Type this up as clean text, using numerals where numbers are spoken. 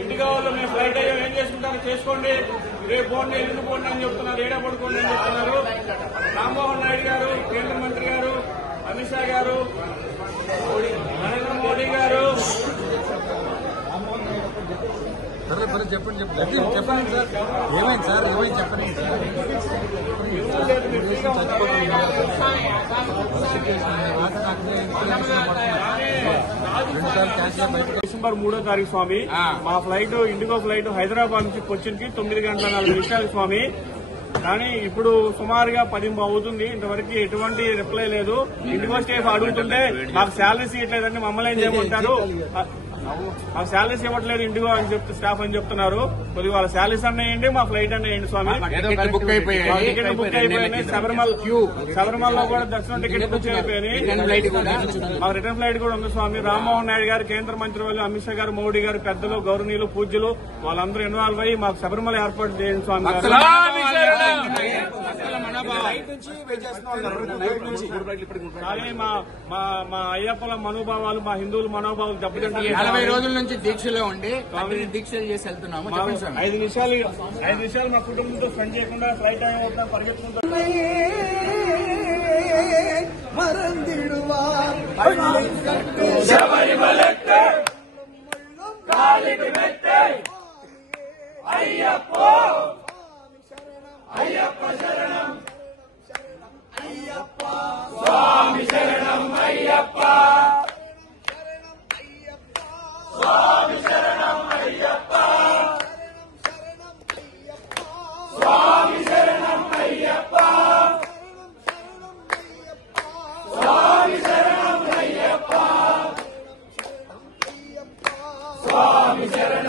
IndiGo వాళ్ళు మేము flight అయ్యో ఏం చేసుకుంటారో చేసుకోండి, రేపు పోండి ఎల్లుండి పోండి అని చెప్తున్నారు, ఏడా పడుకోండి అని చెప్తున్నారు. రామ్మోహన్ నాయుడు గారు, కేంద్ర మంత్రి గారు, అమిత్ షా గారు, నరేంద్ర మోడీ గారు చెప్పండి చెప్పండి సార్, ఏమైంది సార్, ఏమైంది చెప్పండి సార్. డిసెంబర్ 3వ తారీఖు స్వామి మా ఫ్లైట్ ఇండిగో ఫ్లైట్ హైదరాబాద్ నుంచి కొచ్చిన్కి 9 గంటల 4 నిమిషాలు స్వామి. కానీ ఇప్పుడు సుమారుగా 10 అవుతుంది, ఇంతవరకు ఎటువంటి రిప్లై లేదు. ఇండిగో స్టాఫ్ అడుగుతుంటే మాకు శాలరీస్ ఇవ్వట్లేదండి, మమ్మల్ని ఏం చేయమంటారు, మాకు శాలరీస్ ఇవ్వట్లేదు ఇండిగో అని స్టాఫ్ అని చెప్తున్నారు. కొద్దిగా వాళ్ళ శాలరీస్ అన్నాయండి, మా ఫ్లైట్ అన్నాయండి స్వామి. టికెట్ బుక్ అయిపోయినాయి, శబరిమలలో కూడా దర్శనం టికెట్ బుక్ అయిపోయినాయి. మాకు రిటర్న్ ఫ్లైట్ కూడా ఉంది స్వామి. రామ్మోహన్ నాయుడు గారు, కేంద్ర మంత్రి వాళ్ళు, అమిత్ షా గారు, మోడీ గారు, పెద్దలు, గౌరవనీయులు, పూజ్యులు వాళ్ళందరూ ఇన్వాల్వ్ అయ్యి మాకు శబరిమల ఏర్పాటు చేయండి స్వామి. కానీ మా అయ్యప్పల మనోభావాలు, మా హిందువుల మనోభావాలు దెబ్బతింటాయి. 40 రోజుల నుంచి దీక్షలో ఉండి దీక్షలు చేసి వెళ్తున్నాము. 5 నిమిషాలు మా కుటుంబంతో స్పెండ్ చేయకుండా ఫ్లైట్ అయినా పరిగెత్తుకుంటాం. అయ్యప్ప శరణం అయ్యప్ప, స్వామి శరణం అయ్యప్ప, శరణం అయ్యప్ప, స్వామి